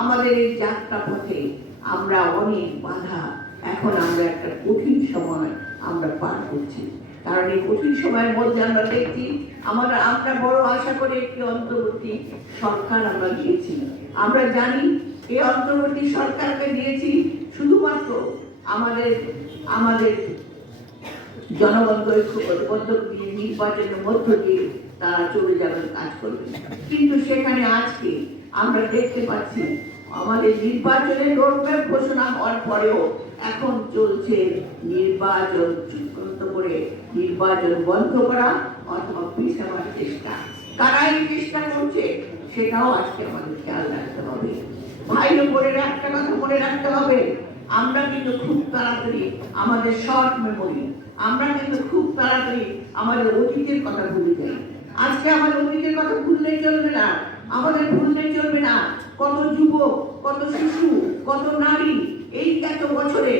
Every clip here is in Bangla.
আমাদের এই যাত্রা পথে আমরা অনেক বাধা, এখন আমরা একটা কঠিন সময় আমরা পার করছি। কারণ এই কঠিন সময়ের মধ্যে আমরা দেখছি আমরা বড় আশা করে একটি অন্তর্বর্তী সরকার আমরা দিয়েছি। আমরা জানি এই অন্তর্বর্তী সরকারকে দিয়েছি শুধুমাত্র আমাদের আমাদের জনগণকে ঐক্যবদ্ধ দিয়ে নির্বাচনের মধ্য দিয়ে তারা চলে যাবেন, কাজ করবেন। কিন্তু সেখানে আজকে আমরা দেখতে পাচ্ছি আমাদের নির্বাচনের রোডম্যাপ ঘোষণা হওয়ার পরেও এখন চলছে নির্বাচন চূড়ান্ত করে নির্বাচন বন্ধ করা অথবা পিছাবার চেষ্টা। কারা এই চেষ্টা করছে সেটাও আজকে আমাদের খেয়াল রাখতে হবে। ভাই বোনেরা, একটা কথা মনে রাখতে হবে, আমরা কিন্তু খুব তাড়াতাড়ি আমাদের শর্ট মেমোরি, আমরা কিন্তু খুব তাড়াতাড়ি আমাদের অতীতের কথা ভুলে যাই। আজকে আমাদের অতীতের কথা ভুললে চলবে না, আমাদের ভুললে চলবে না কত যুবক, কত শিশু, কত নারী এই এত বছরে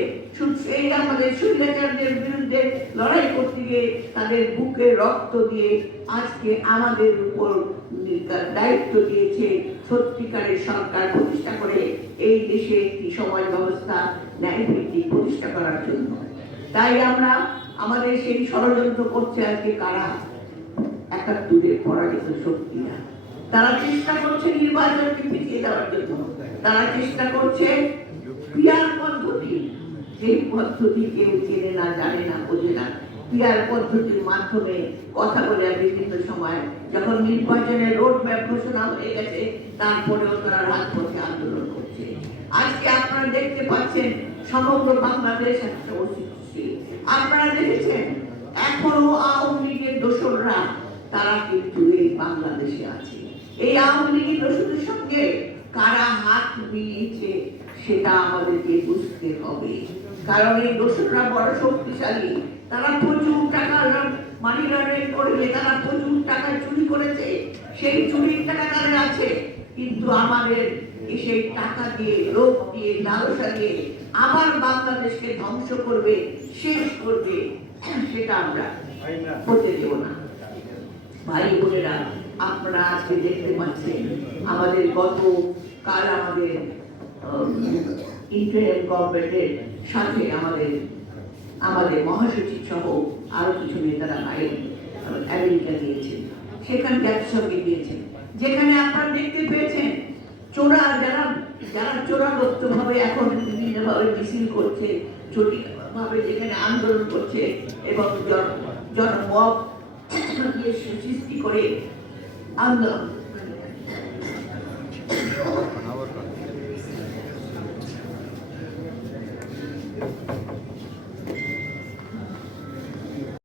এই আমাদের স্বৈরাচারদের বিরুদ্ধে লড়াই করতে গিয়ে তাদের বুকে রক্ত দিয়ে আজকে আমাদের উপর দায়িত্ব দিয়েছে সত্যিকারের সরকার প্রতিষ্ঠা করে এই দেশে একটি সমাজ ব্যবস্থা ন্যায়ভিত্তিক প্রতিষ্ঠা করার জন্য। তাই আমরা আমাদের সেই ষড়যন্ত্র করছে আজকে কারা, ৭১ পরাজিত শক্তিরা। তারা চেষ্টা করছে নির্বাচনকে পিছিয়ে দেওয়ার জন্য, তারা চেষ্টা করছে পিয়ার পদ্ধতি, যে পদ্ধতি কেউ চেনে না, জানে না, বোঝে না। পিয়ার পদ্ধতির মাধ্যমে কথা বলে বিভিন্ন সময় যখন নির্বাচনের রোড ম্যাপ ঘোষণা হয়ে গেছে তারপরেও তারা রাজপথে আন্দোলন করছে। আজকে আপনারা দেখতে পাচ্ছেন সমগ্র বাংলাদেশ একটা অস্থিতিশীল। আপনারা দেখেছেন এখনো আওয়ামী লীগের দোসররা তারা কিন্তু এই বাংলাদেশে আছে। এই আওয়ামী লীগের দোসরদের সঙ্গে কারা হাত মিলিয়েছে সেটা আমাদেরকে বুঝতে হবে। কারণ এই দোসররা বড় শক্তিশালী, তারা প্রচুর টাকা মানি লন্ডারিং করে, তারা প্রচুর টাকা চুরি করেছে, সেই চুরির টাকা তাদের আছে। কিন্তু আমাদের সেই টাকা দিয়ে, লোক দিয়ে, লালসা দিয়ে আবার বাংলাদেশকে ধ্বংস করবে, শেষ করবে, সেটা আমরা হতে দেব না। ভাই বোনেরা, আপনারা আজকে দেখতে পাচ্ছেন আমাদের গতকাল আমাদের ইন্টারিম গভর্নমেন্টের সাথে আমাদের মহাসচিব সহ আরো কিছু নেতারা আমেরিকা দিয়েছেন, সেখানে জাতিসংঘে দিয়েছেন, যেখানে আপনারা দেখতে পেয়েছেন যারা চোরাগত ভাবে এখন বিভিন্নভাবে মিছিল করছে, চোরাভাবে যেখানে আন্দোলন করছে এবং জনমত সৃষ্টি করে